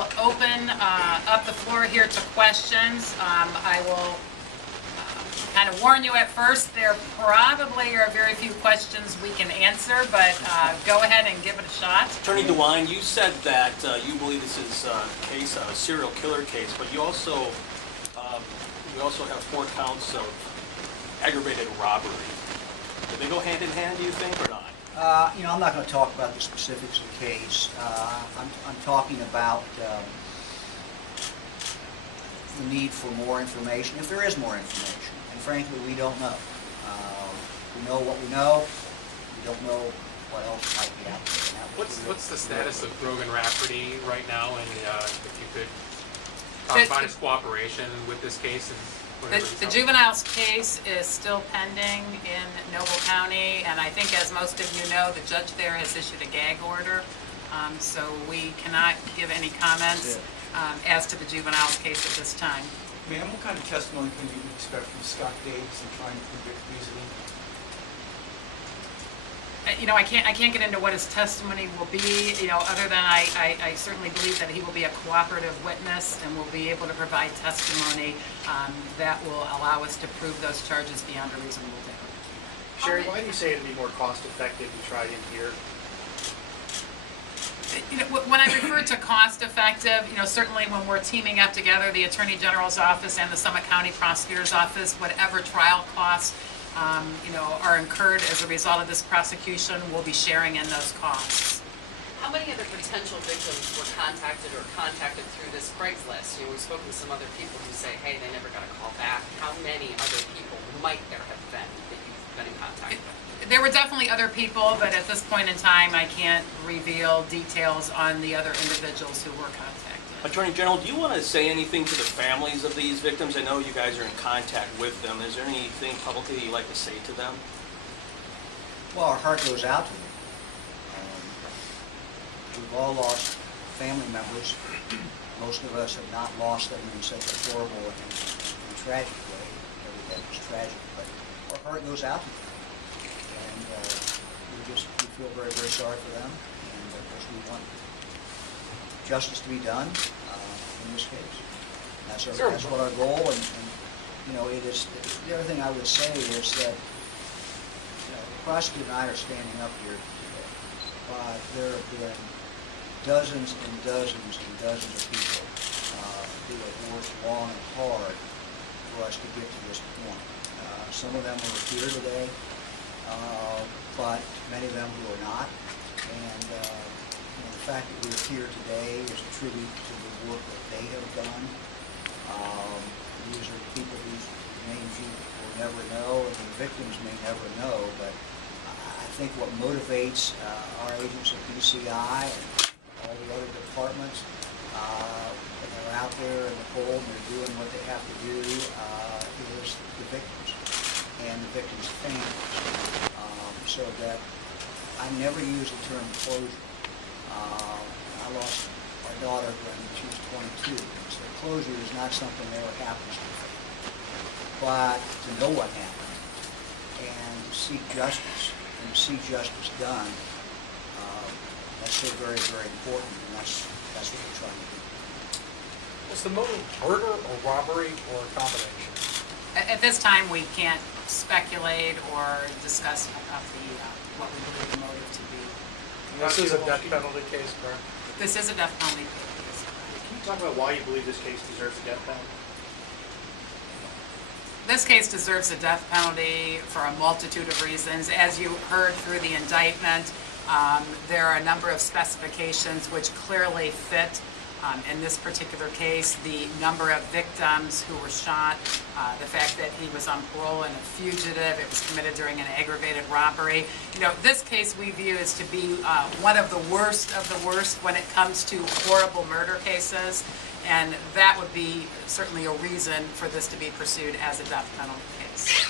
will open up the floor here to questions. I will kind of warn you at first, there probably are very few questions we can answer, but go ahead and give it a shot. Attorney DeWine, you said that you believe this is a case, a serial killer case, but you also have 4 counts of aggravated robbery. Do they go hand in hand, do you think, or not? I'm not going to talk about the specifics of the case. I'm talking about the need for more information, if there is more information. And frankly, we don't know. We know what we know. We don't know what else might be out there. What's the status of Grogan Rafferty right now, and if you could talk about his cooperation with this case? And the juvenile's case is still pending in Noble County, and I think, as most of you know, the judge there has issued a gag order, so we cannot give any comments as to the juvenile's case at this time. Ma'am, what kind of testimony can you expect from Scott Davis in trying to convict Beasley? I can't get into what his testimony will be, other than I certainly believe that he will be a cooperative witness and will be able to provide testimony that will allow us to prove those charges beyond a reasonable doubt. Sherri, why do you say it'd be more cost effective to try in here? When I refer to cost effective, certainly when we're teaming up together, the Attorney General's office and the Summit County Prosecutor's office, whatever trial costs are incurred as a result of this prosecution, we'll be sharing in those costs. How many other potential victims were contacted through this Craigslist? We've spoken to some other people who say, hey, they never got a call back. How many other people might there have been that you've been in contact with? There were definitely other people, but at this point in time, I can't reveal details on the other individuals who were contacted. Attorney General, do you want to say anything to the families of these victims? I know you guys are in contact with them. Is there anything publicly that you'd like to say to them? Well, our heart goes out to them. We've all lost family members. Most of us have not lost them in such a horrible and tragic way. Every death was tragic, but our heart goes out to them. And we feel very, very sorry for them. And of course, we want justice to be done in this case. That's what our goal. And it is. The other thing I would say is that the prosecutor and I are standing up here today, but there have been dozens and dozens and dozens of people who have worked long and hard for us to get to this point. Some of them are here today, but many of them who are not. And the fact that we're here today is a tribute to the work that they have done. These are people whose names you will never know, and the victims may never know, but I think what motivates our agents at BCI and all the other departments when they're out there in the cold and they're doing what they have to do is the victims and the victims' families. So that I never use the term closure. I lost my daughter when she was 22, so closure is not something that ever happens to me. But to know what happened and to seek justice done, that's so very, very important, and that's what we're trying to do. Was the motive murder or robbery or a combination? At this time, we can't speculate or discuss what we believe the motive to be. This is a death penalty case, correct? This is a death penalty case. Can you talk about why you believe this case deserves a death penalty? This case deserves a death penalty for a multitude of reasons. As you heard through the indictment, there are a number of specifications which clearly fit. In this particular case, the number of victims who were shot, the fact that he was on parole and a fugitive, it was committed during an aggravated robbery. This case we view as to be one of the worst when it comes to horrible murder cases, and that would be certainly a reason for this to be pursued as a death penalty case.